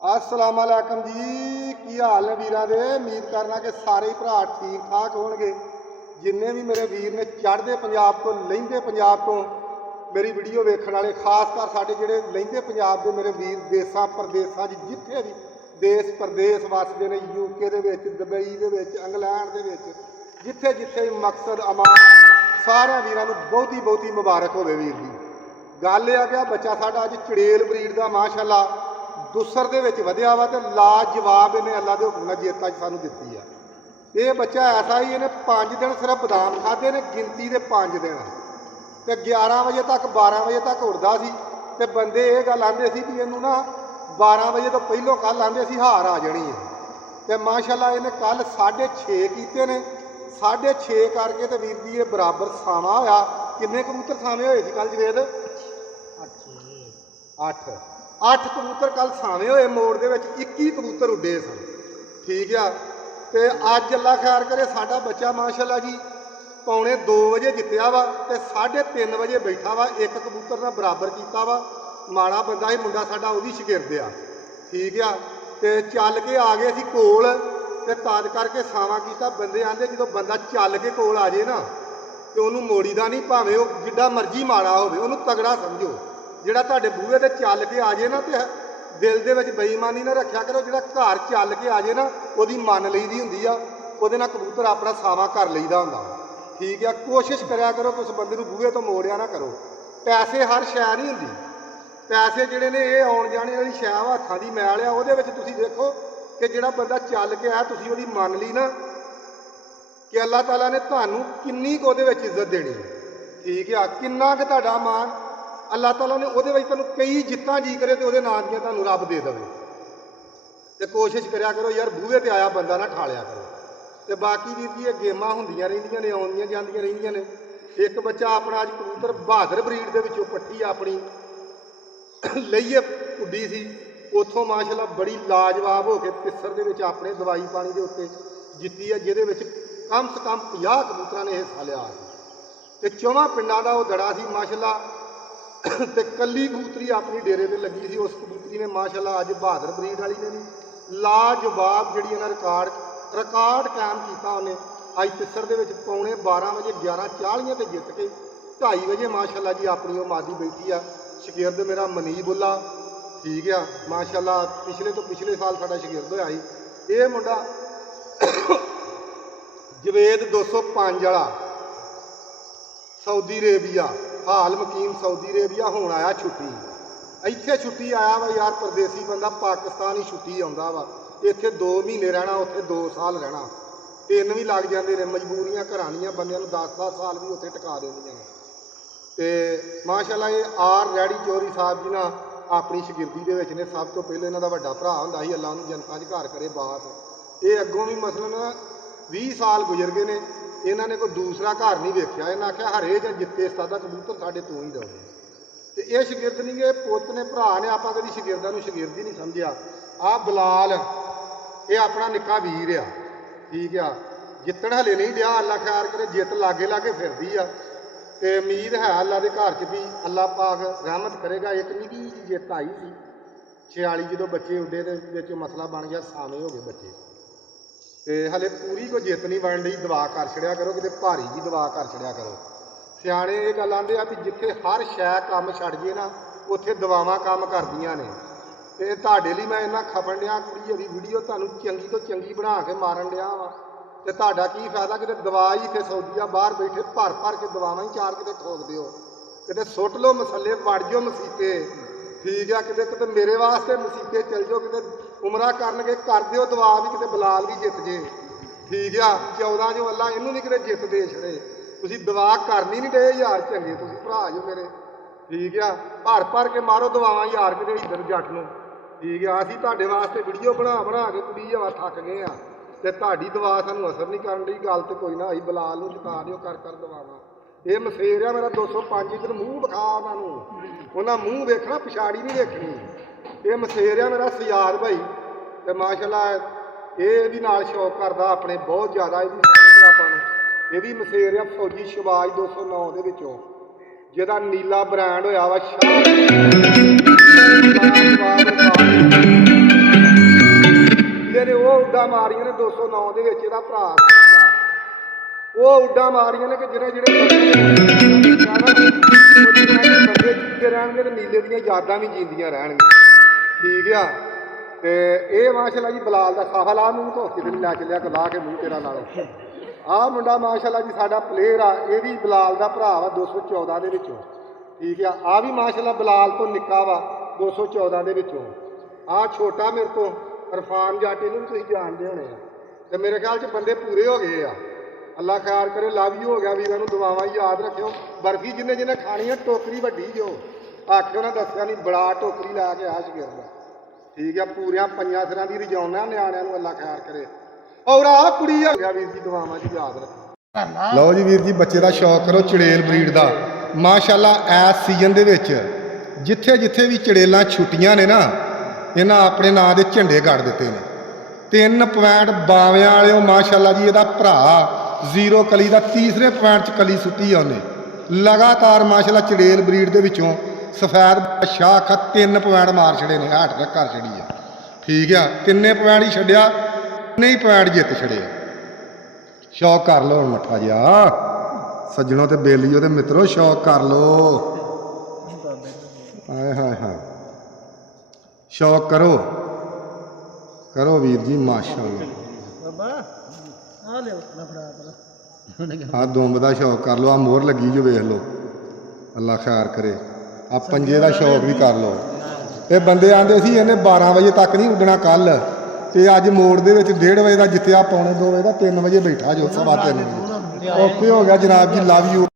अस्सलाम वालेकुम जी, की हाल ने वीर दे। उम्मीद करना कि सारे भरा ठीक ठाक होणगे। जिन्ने भी मेरे वीर ने चढ़ते पंजाब तो लहिंदे पंजाब तो मेरी वीडियो वेखण वाले, खासकर साडे जिहड़े लहिंदे पंजाब के मेरे वीर देसां परदेसां जिथे भी देश परदेस वसदे ने, यूके दे विच, दुबई दे विच, इंग्लैंड दे विच, जिथे जिथे मकसद अमान, सारे वीरां नूं बहुती बहुती मुबारक होवे। वीर जी गल यह आ गया, बच्चा साडा अज चुड़ेल ब्रीड का माशाअल्लाह दुसर दे विच वधिया वा ते लाजवाब इन्हें अल्लाह के हुक्म नाल जित अज सानूं दित्ती है। ये बच्चा ऐसा ही, इन्हें 5 दिन सिर्फ बदाम खाधे ने, गिनती के 5 दिन, तो 11 बजे तक 12 बजे तक उड़ता सी। ते बंदे ये गल आंदे सी भी इनू ना 12 बजे तो पहलों कल आंदे सी हार आ जानी है। तो माशाअल्लाह इन्हें कल 6.5 कीते ने, 6.5 करके तो वीर जी ये बराबर सावा होया। किन्ने कबूतर सावे होए सी कल जवेद? 8 कबूतर कल सावे होए। मोड़ दे विच 21 कबूतर उड्डे सन। ठीक है। तो अज अल्लाह खैर करे, साडा बच्चा माशाअल्लाह जी 1:45 बजे जितया वा, तो 3:30 बजे बैठा वा, एक कबूतर ने बराबर किया वा। माड़ा बंदा ही मुंडा साडा, वो भी शगिरद आ। ठीक है। तो चल के आ गए सी कोल, तो तद करके सावा किया। बंदे आंदे जो बंदा चल के कोल आ जाए ना, तो उन्होंने मोड़ी का नहीं, भावें वो जिड्डा मर्जी माड़ा हो, उन्होंने तगड़ा समझो। जिहड़ा तुहाडे बूहे ते चल के आ जाए ना, तो दिल दे विच बेईमानी ना रखिया करो। जिहड़ा घर चल के आ जाए ना, उहदी मन लईदी हुंदी आ, उहदे नाल कबूतर अपना सावा कर लईदा हुंदा। ठीक है। कोशिश करिया करो कि उस बंदे नूं बूहे तो मोड़िया ना करो। पैसे हर शै नहीं हुंदी, पैसे जिहड़े ने ये आउण जाणे वाली शै वा, हत्थां दी मैल आ। उहदे विच तुसीं देखो कि जिहड़ा बंदा चल के आया, तुसीं उहदी मन लई ना, कि अल्लाह ताला ने तुहानूं किन्नी कुh उहदे विच इज्जत देनी। ठीक है। किन्ना कि तुहाडा मान अल्लाह ताला ने उहदे विच तुहानूं कई जित्तां जी करे तो उहदे नाम दियां तुहानूं रब दे देवे। तो कोशिश करिया करो यार, बूहे ते आया बंदा ना ठालिया करो। तो बाकी वीर जी ये गेमां हुंदियां रहिंदियां ने, आउंदियां जांदियां रहिंदियां ने। एक बच्चा अपना अज कबूतर बहादुर ब्रीड दे विचों पट्ठी अपनी लईए उड्डी सी, उत्थों माशाअल्लाह बड़ी लाजवाब हो के तिसर दे विच अपने दवाई पानी के उत्ते जित्ती है, जिहदे विच कम से कम 50 कबूतरां ने हिस्सा लिया। तो 4 पिंडां दा वो दड़ा सी माशाअल्लाह। तो कली कबूतरी अपनी डेरे पर लगी सी। उस कबूतरी ने माशाअल्लाह अज बहादुर ब्रीड वाली ने भी लाजवाब जी रिकॉर्ड कायम किया। उन्हें अज तिसर दे विच 12:15 बजे 11:40 ते जित के 2:30 बजे माशाअल्लाह जी अपनी वो मादी बैठी आ। शगिरद मेरा मनीबुल्ला। ठीक है। माशाअल्लाह पिछले तो पिछले साल साडा शगिरद होया सी। ये मुंडा जवेद 205 वाला, सऊदी अरेबिया, हाल मकीम सऊदी अरेबिया, होण आया छुट्टी। इत्थे छुट्टी आया वा यार, परदेसी बंदा पाकिस्तान ही छुट्टी आउंदा वा। इत्थे 2 महीने रहना, उत्थे 2 साल रहना, 3 भी लग जाते हैं। मजबूरियां घरां दीयां बंदियां नूं 10-10 साल भी उत्थे टिका दिंदियां ने। तो माशाअल्लाह ये आर रैडी चौधरी साहब जी ना अपनी शगिरदी दे विच ने। सब तो पहले इन्हां दा वड्डा भरा हुंदा सी, अल्लाह उहनूं जनता च घर करे बात। ये अग्गों भी मसलन 20 साल गुजर गए ने, इन्होंने कोई दूसरा घर नहीं वेख्या। इन्हें आख्या हरे जां जिते सादा कबूतर साडे तू ही दवे। तो ये शगिरद नहीं गए, पुत ने भरा ने, आपां कदी शगिरदां नूं शगिरद ही नहीं समझिया। आ बिलाल ये अपना निक्का वीर आ। ठीक है। जितण हले नहीं दिया, अल्लाह खैर करे, जित लागे लागे फिरदी आ। तो उम्मीद है अल्लाह के घर च भी अल्लाह पाक रहमत करेगा। एक निक्की जी जित आई सी 46 जो बच्चे उड्डे तो मसला बन गया, सावे हो गए बच्चे। तो हले पूरी कोई जित नहीं बन रही। दुआ कर छड़िया करो, कि भारी जी दुआ कर छड़िया करो। सियाणे ये गल आंदे आ भी जिथे हर शै काम छड़ जे ना, उत्थे दुआवां काम करदियां ने। तो तुहाडे लई मैं इन्ना खपन दिया, कुड़ी ओदी वीडियो तुहानूं चंगी तो चंगी बना के मारन दिया वा। तो तुहाडा की फायदा, कि दवा ही इत्थे सऊदीआ बाहर बैठे भर भर के दवावां ही 4 किते ठोक दिओ, किते सुट लो मसले, वड़ जाओ मसीते। ठीक है। किते किते मेरे वास्ते मसीते चल जाओ, किते उमरा करनगे कर दिओ दुआ भी, किते बिलाल भी जित जे। ठीक है। 14 जो अल्लाह इनू नहीं किते जित दे छड़े। तुसीं दुआ करनी नहीं डे यार, चंगे तुसीं भरा जो मेरे। ठीक है। भर भर के मारो दुआवां यार किते इधर जट नूं। ठीक है। असीं तुहाडे वास्ते वीडियो बना बना के कुड़ी हवा थक गए आ, ते तुहाडी दुआ सानूं असर नहीं करन दी। गल तो कोई ना होई, बिलाल नूं जिता दिओ कर दुआवां। ये मसेर आ मेरा 205। इधर मूँह विखा उन्होंने, उन्हें मूँह वेखना, पिछाड़ी नहीं देखनी। ये मसेर आ मेरा सियाद भाई। तो माशाअल्लाह ये भी नाल शौक करदा अपने बहुत ज़्यादा। ये भी मसेर आ फौजी शबाज 209 दे विचों, जिहदा नीला ब्रांड होया वा शाह। ਉੱਡਾਂ ਮਾਰੀਆਂ ਨੇ 209 ਦੇ ਵਿੱਚ ਇਹਦਾ ਭਰਾ ਉਹ ਉੱਡਾਂ ਮਾਰੀਆਂ ਨੇ ਕਿ ਜਿਹੜੇ ਬੰਦੇ ਜੀਂਦੇ ਰਹਿਣਗੇ ਤੇ ਨੀਲੇ ਦੀਆਂ ਯਾਦਾਂ ਵੀ ਜੀਂਦੀਆਂ ਰਹਿਣਗੀਆਂ। ਠੀਕ ਆ। ਤੇ ਇਹ ਮਾਸ਼ਾਅੱਲਾ ਜੀ ਬਲਾਲ ਦਾ ਸਾਫਲ ਆ ਨੂੰ ਧੋ ਕੇ ਤੇ ਲੈ ਚੱਲਿਆ ਲਾ ਕੇ ਮੂੰਹ ਤੇਰਾ ਨਾਲ। ਆਹ ਮੁੰਡਾ ਮਾਸ਼ਾਅੱਲਾ ਜੀ ਸਾਡਾ ਪਲੇਅਰ ਆ, ਇਹ ਵੀ ਬਲਾਲ ਦਾ ਭਰਾ ਵਾ 214 ਦੇ ਵਿੱਚੋਂ। ਠੀਕ ਆ। ਆ ਵੀ ਮਾਸ਼ਾਅੱਲਾ ਬਲਾਲ ਤੋਂ ਨਿੱਕਾ ਵਾ 214 ਦੇ ਵਿੱਚੋਂ। ਆਹ ਛੋਟਾ ਮੇਰੇ ਤੋਂ ਇਰਫਾਨ ਜੱਟ, ਇਹਨੂੰ ਵੀ ਤੁਸੀਂ ਜਾਣਦੇ ਹੋਣੇ ਆ। ਤੇ ਮੇਰੇ ਖਿਆਲ 'ਚ ਬੰਦੇ ਪੂਰੇ ਹੋ ਗਏ ਆ। ਅੱਲਾ ਖੈਰ ਕਰੇ, ਲਵ ਯੂ ਹੋ ਗਿਆ ਵੀਰਾਂ ਨੂੰ, ਦੁਆਵਾਂ ਯਾਦ ਰੱਖਿਓ। ਬਰਫੀ ਜਿਹਨੇ ਖਾਣੀ ਆ ਟੋਕਰੀ ਵੱਡੀ ਜੋ ਆਖਿਓ ਨਾ ਦੱਸਿਆ ਨਹੀਂ, ਬੜਾ ਟੋਕਰੀ ਲੈ ਕੇ ਆ ਸ਼ਗਿਰਦ। ਠੀਕ ਆ। ਪੂਰੀਆਂ ਪੰਜਾਂ ਸਿਰਾਂ ਦੀ ਰਜਾਉਣਾ ਨਿਆਣਿਆਂ ਨੂੰ, ਅੱਲਾ ਖੈਰ ਕਰੇ। ਔਰ ਆਹ ਕੁੜੀ ਹੋ ਗਿਆ ਵੀਰ ਜੀ, ਦੁਆਵਾਂ ਜੀ ਯਾਦ ਰੱਖੋ। ਲਓ ਜੀ ਵੀਰ ਜੀ, ਬੱਚੇ ਦਾ ਸ਼ੌਕ ਕਰੋ ਚੜੇਲ ਬਰੀਡ ਦਾ। ਮਾਸ਼ਾਅੱਲਾ ਇਸ ਸੀਜ਼ਨ ਦੇ ਵਿੱਚ ਜਿੱਥੇ ਜਿੱਥੇ ਵੀ ਚੜੇਲਾਂ ਛੁੱਟੀਆਂ ਨੇ ਨਾ, ਇਹਨਾਂ ਆਪਣੇ ਨਾਂ ਦੇ ਝੰਡੇ ਗੱਡ ਦਿੱਤੇ ਨੇ। 3 ਪੁਆਇੰਟ ਬਾਵਿਆਂ ਵਾਲਿਓ ਮਾਸ਼ਾਅੱਲਾ ਜੀ, ਇਹਦਾ ਭਰਾ ਜ਼ੀਰੋ ਕਲੀ ਦਾ ਤੀਸਰੇ ਪੁਆਇੰਟ 'ਚ ਕਲੀ ਸੁੱਟੀ ਆ ਉਹਨੇ ਲਗਾਤਾਰ। ਮਾਸ਼ਾਅੱਲਾ ਚੜੇਲ ਬਰੀਡ ਦੇ ਵਿੱਚੋਂ ਸਫੈਦ ਸ਼ਾਹ ਖਾ 3 ਪੁਆਇੰਟ ਮਾਰ ਛੜੇ ਨੇ, ਹਾਟ ਤੱਕ ਕਰ ਛੜੀ ਆ। ਠੀਕ ਆ। 3 ਪੁਆਇੰਟ ਹੀ ਛੱਡਿਆ, ਨਹੀਂ ਪੁਆਇੰਟ ਜਿੱਤ ਛੜੇ। ਸ਼ੌਕ ਕਰ ਲਓ ਹੁਣ ਮੱਠਾ ਜਿਹਾ ਸੱਜਣੋ ਤੇ ਬੇਲੀਓ ਤੇ ਮਿੱਤਰੋ, ਸ਼ੌਕ ਕਰ ਲਓ। ਹਾਏ ਹਾਏ ਹਾਏ, ਸ਼ੌਕ ਕਰੋ ਕਰੋ ਵੀਰ ਜੀ ਮਾਸ਼ਾਅੱਲਾ। ਆਹ ਦੁੰਬ ਦਾ ਸ਼ੌਕ ਕਰ ਲਓ, ਆਹ ਮੋਹਰ ਲੱਗੀ ਜੋ ਵੇਖ ਲਓ, ਅੱਲਾ ਖੈਰ ਕਰੇ। ਆਹ ਪੰਜੇ ਦਾ ਸ਼ੌਕ ਵੀ ਕਰ ਲਓ। ਇਹ ਬੰਦੇ ਆਂਦੇ ਸੀ ਇਹਨੇ 12 ਵਜੇ ਤੱਕ ਨਹੀਂ ਉੱਡਣਾ ਕੱਲ, ਤੇ ਅੱਜ ਮੋੜ ਦੇ ਵਿੱਚ 1:30 ਵਜੇ ਦਾ ਜਿੱਤਿਆ, 1:45 ਵਜੇ ਦਾ 3 ਵਜੇ ਬੈਠਾ ਜੋ 3:15 ਵਜੇ। ਓਕੇ ਹੋ ਗਿਆ ਜਨਾਬ ਜੀ, ਲਵ ਯੂ।